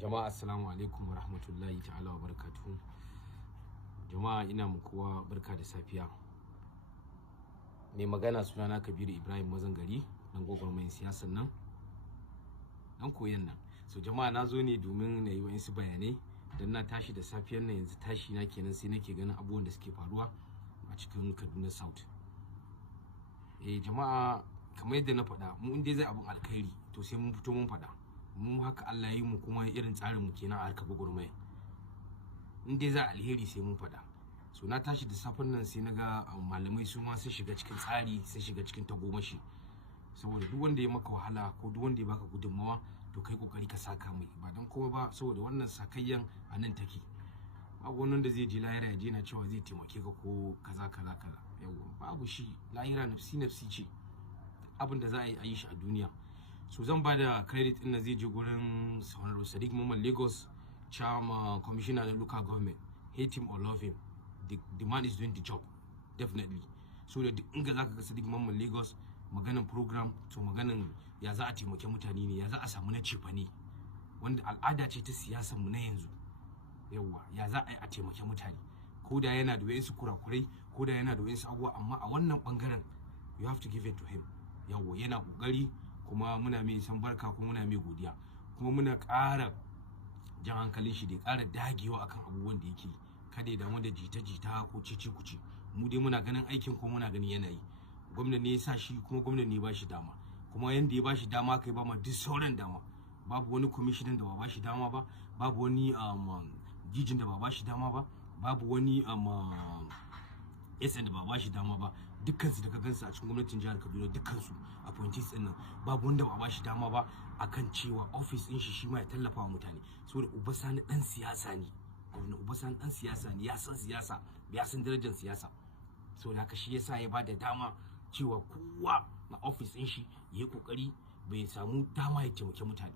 Jama'a assalamu alaikum wa rahmatullahi ta'ala wa barakatuhu. Jama'a ina muku kowa barka da safiya. Mai magana sunana Kabiru Ibrahim Mazangari, dan gwagwarmayin siyasan nan, dan koyan nan. So jama'a na zo ne domin na yi wasu bayanai dan na tashi da safiyar nan, yanzu tashi na kenan sai nake ganin abubuwan da suke faruwa a cikin Kaduna South. Jama'a kamar yadda na faɗa, mu in dai zai abun alkhairi to sai mun fito mun faɗa. Mu haka Allah yi mu, kuma irin tsarin mu kenan a harkar gwagwarmaya. In dai za alheri sai mun faɗa. So na tashi da safen nan sai naga malamai su ma sun shiga cikin tsari, sai shiga cikin tagomashi, saboda duk wanda ya maka wahala ko duk wanda ya baka gudunmawa to kai kokari ka saka mai, ba dan kowa ba saboda wannan sakayyan a nan take. Babu wani wanda zai je lahira ya je na cewa zai taimake ka ko kaza kaza kaza. Yawa babu shi, lahira nafsi ce, abin da za a yi shi a duniya. So zan ba da credit din na zai je gurin Honorable Sadiq Mamman Lagos, Chairman Commissioner of Local Government. Hate him or love him, the man is doing the job, definitely. So da inga zaka ga Sadiq Mamman Lagos maganan program, to maganan ya za a taimake mutane ne, ya za a samu na cefane, wanda al'ada ce ta siyasar mu na yanzu. Yawa ya za a yi a taimake mutane, ko da yana da wayansu kurakurai, ko da yana da wayansu abubuwa, amma a wannan bangaren you have to give it to him. Yawa yana kokari, kuma muna mai san barka, kuma muna mai godiya, kuma muna ƙara jan hankalin shi da ƙara dagewa akan abubuwan da yake, kada ya damu da jita-jita ko cece-kuce. Mu dai muna ganin aikin, kuma muna ganin yanayi. Gwamnati ne ya sa shi, kuma gwamnati ne ya ba shi dama, kuma yanda ya ba shi dama kai ba ma duk sauran dama. Babu wani commissioner da ba shi dama ba, babu wani jijin da ba shi dama ba, babu wani SN da ba shi dama ba. Dukkan su da ka gansu a cikin gwamnatin jihar Kaduna, dukkan su appointees din nan, babu wanda ba shi dama ba akan cewa office din shi ma ya tallafa wa mutane. Saboda Uba Sani dan siyasa ne, gwamnati Uba Sani dan siyasa ne, ya san siyasa, ya san darajar siyasa. Saboda haka shi yasa ya bada dama cewa kowa na office din shi yayi kokari bai samu dama ya taimake mutane.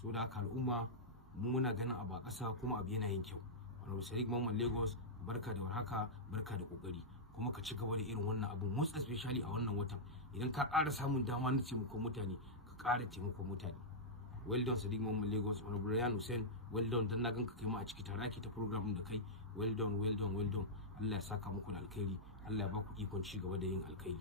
Saboda haka al'umma mu muna ganin abu a ƙasa, kuma abu yana yin kyau. Honorable Sadiq Mamman Lagos, barka da warhaka, barka da kokari, kuma ka ci gaba da irin wannan abu, most especially a wannan watan. Idan ka ƙara samun dama na taimakon mutane, ka ƙara taimakon mutane. Well done Sadiq Mamman Lagos. Honorable Ryan Hussein, well done, dan na ganka kai ma a ciki tare ki ta program da kai. Well done, well done, well done. Allah ya saka muku da alkhairi, Allah ya ba ku ikon ci gaba da yin alkhairi.